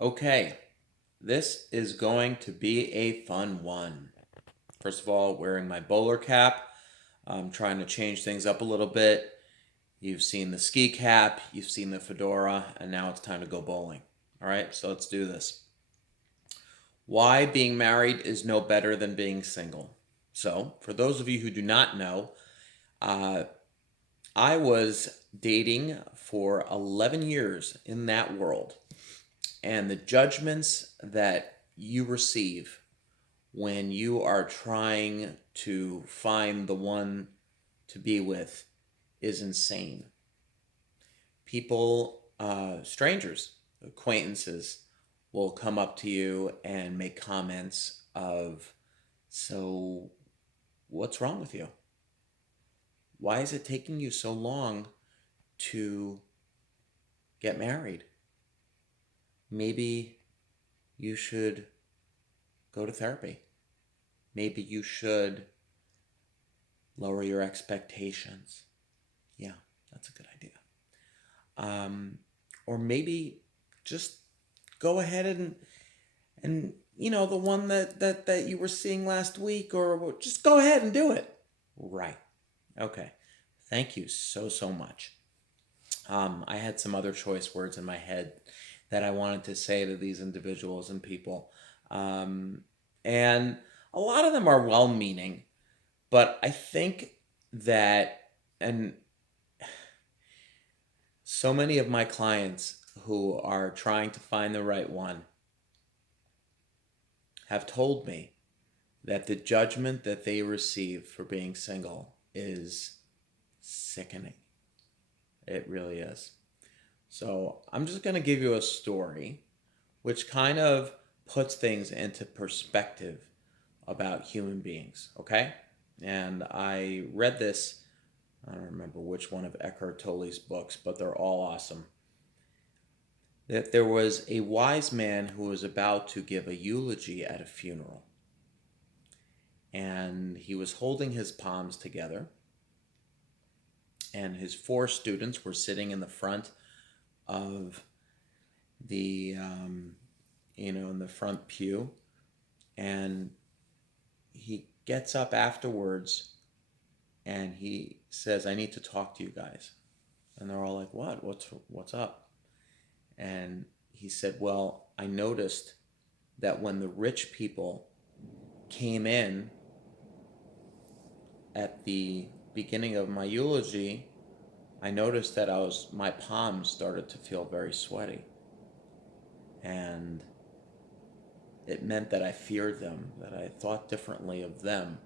Okay, this is going to be a fun one. First of all, wearing my bowler cap. I'm trying to change things up a little bit. You've seen the ski cap, you've seen the fedora, and now it's time to go bowling. All right, so let's do this. Why being married is no better than being single. So, for those of you who do not know, uh, I was dating for 11 years in that world, and the judgments that you receive when you are trying to find the one to be with is insane. People, strangers, acquaintances, will come up to you and make comments of, so what's wrong with you? Why is it taking you so long to get married? Maybe you should go to therapy. Maybe you should lower your expectations. Yeah, that's a good idea. Um, or maybe just go ahead and the one that you were seeing last week, or just go ahead and do it. Right. Okay. Thank you so much. I had some other choice words in my head that I wanted to say to these individuals and people. Um, and a lot of them are well meaning, but I think that, and so many of my clients who are trying to find the right one have told me that the judgment that they receive for being single is sickening. It really is. So I'm just going to give you a story which kind of puts things into perspective about human beings, okay? And I read this, I don't remember which one of Eckhart Tolle's books, but they're all awesome. That there was a wise man who was about to give a eulogy at a funeral. And he was holding his palms together, and his four students were sitting in the front of the, in the front pew. And he gets up afterwards and he says, "I need to talk to you guys." And they're all like, "What? What's up?" And he said, "Well, I noticed that when the rich people came in at the beginning of my eulogy, I noticed that my palms started to feel very sweaty. And it meant that I feared them, that I thought differently of them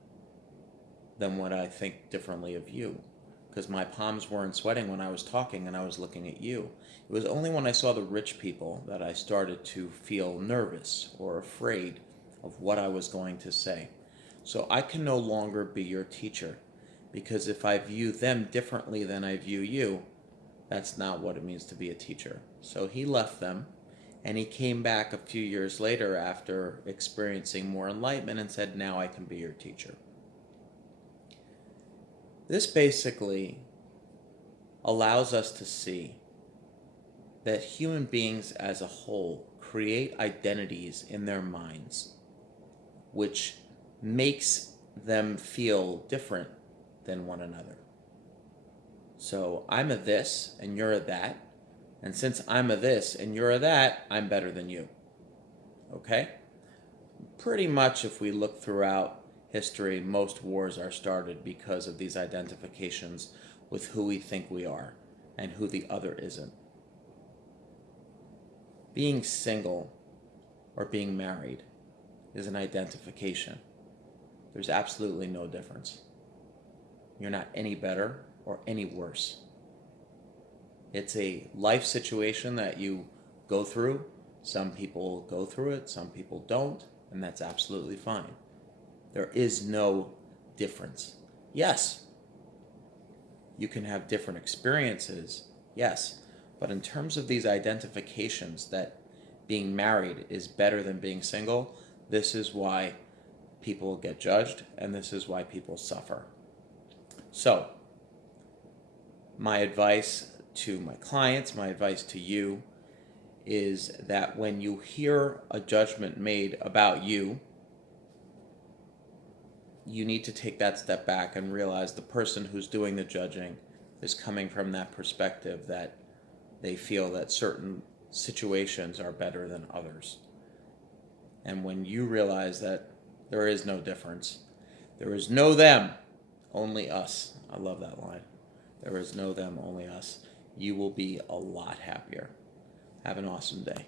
than what I think differently of you. Because my palms weren't sweating when I was talking and I was looking at you. It was only when I saw the rich people that I started to feel nervous or afraid of what I was going to say. So I can no longer be your teacher, because if I view them differently than I view you, that's not what it means to be a teacher." So he left them, and he came back a few years later after experiencing more enlightenment and said, "Now I can be your teacher." This basically allows us to see that human beings as a whole create identities in their minds, which makes them feel different than one another. So I'm a this and you're a that, and since I'm a this and you're a that, I'm better than you. Okay? Pretty much, if we look throughout history, most wars are started because of these identifications with who we think we are and who the other isn't. Being single or being married is an identification. There's absolutely no difference. You're not any better or any worse. It's a life situation that you go through. Some people go through it, some people don't, and that's absolutely fine. There is no difference. Yes, you can have different experiences, yes, but in terms of these identifications that being married is better than being single, this is why people get judged and this is why people suffer. So, my advice to my clients, my advice to you is that when you hear a judgment made about you, you need to take that step back and realize the person who's doing the judging is coming from that perspective that they feel that certain situations are better than others. And when you realize that there is no difference, there is no them, only us. I love that line. There is no them, only us. You will be a lot happier. Have an awesome day.